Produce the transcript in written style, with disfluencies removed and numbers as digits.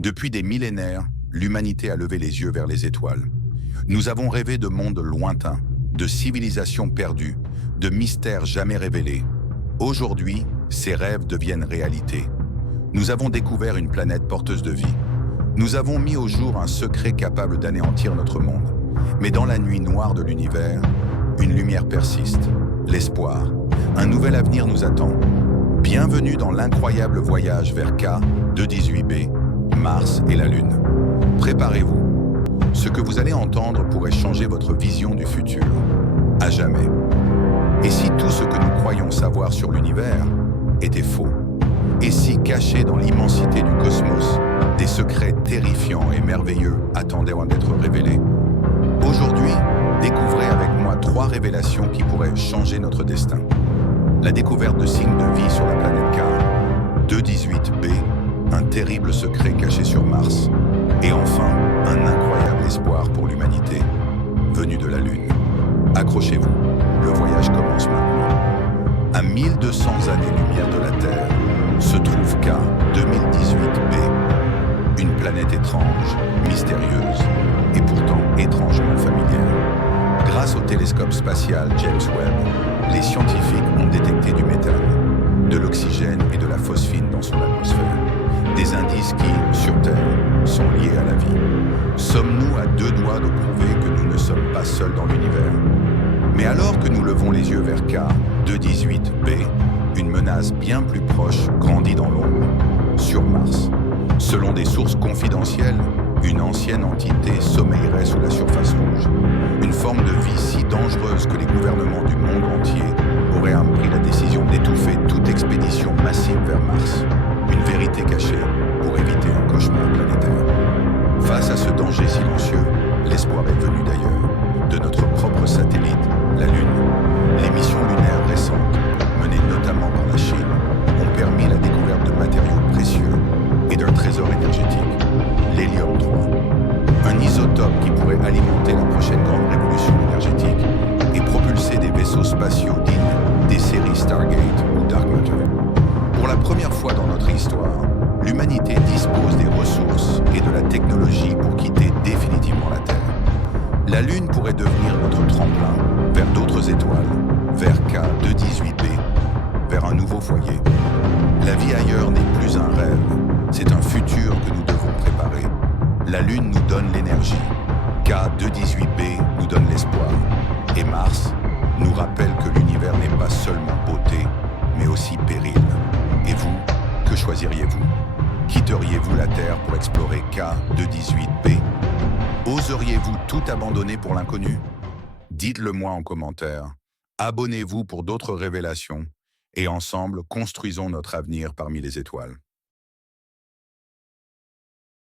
Depuis des millénaires, l'humanité a levé les yeux vers les étoiles. Nous avons rêvé de mondes lointains, de civilisations perdues, de mystères jamais révélés. Aujourd'hui, ces rêves deviennent réalité. Nous avons découvert une planète porteuse de vie. Nous avons mis au jour un secret capable d'anéantir notre monde. Mais dans la nuit noire de l'univers, une lumière persiste, l'espoir. Un nouvel avenir nous attend. Bienvenue dans l'incroyable voyage vers K218b, Mars et la Lune. Préparez-vous. Ce que vous allez entendre pourrait changer votre vision du futur, à jamais. Et si tout ce que nous croyons savoir sur l'univers était faux? Et si, cachés dans l'immensité du cosmos, des secrets terrifiants et merveilleux attendaient d'être révélés? Aujourd'hui, découvrez avec moi 3 révélations qui pourraient changer notre destin. La découverte de signes de vie sur la planète K218b, un terrible secret caché sur Mars. Et enfin, un incroyable espoir pour l'humanité, venu de la Lune. Accrochez-vous, le voyage commence maintenant. À 1200 années-lumière de la Terre, se trouve K2018b, une planète étrange, mystérieuse et pourtant étrangement familière. Grâce au télescope spatial James Webb, les scientifiques ont détecté du méthane, de l'oxygène et de la phosphine dans son atmosphère. Des indices qui, sur Terre, sont liés à la vie. Sommes-nous à 2 doigts de prouver que nous ne sommes pas seuls dans l'univers? Mais alors que nous levons les yeux vers K218b, une menace bien plus proche grandit dans l'ombre, sur Mars. Selon des sources confidentielles, une ancienne entité sommeillerait sous la surface rouge. Une forme de vie si dangereuse que les gouvernements du monde entier auraient pris la décision d'étouffer toute expédition massive vers Mars. Une vérité cachée pour éviter un cauchemar planétaire. Face à ce danger silencieux, l'espoir est venu d'ailleurs, de notre propre satellite, la Lune. Les missions lunaires récentes, menées notamment par la Chine, ont permis la découverte de matériaux précieux et d'un trésor énergétique, l'hélium 3, un isotope qui pourrait alimenter la prochaine grande révolution énergétique et propulser des vaisseaux spatiaux dignes des séries Stargate ou Dark Matter. Pour la première fois dans notre histoire, l'humanité dispose des ressources et de la technologie pour quitter définitivement la Terre. La Lune pourrait devenir notre tremplin vers d'autres étoiles, vers K218b, vers un nouveau foyer. La vie ailleurs n'est plus un rêve, c'est un futur que nous devons préparer. La Lune nous donne l'énergie, K218b nous donne l'espoir, et Mars nous rappelle que l'univers n'est pas seulement beauté, mais aussi péril. Et vous, que choisiriez-vous? Quitteriez-vous la Terre pour explorer K218b? Oseriez-vous tout abandonner pour l'inconnu? Dites-le moi en commentaire. Abonnez-vous pour d'autres révélations et ensemble, construisons notre avenir parmi les étoiles.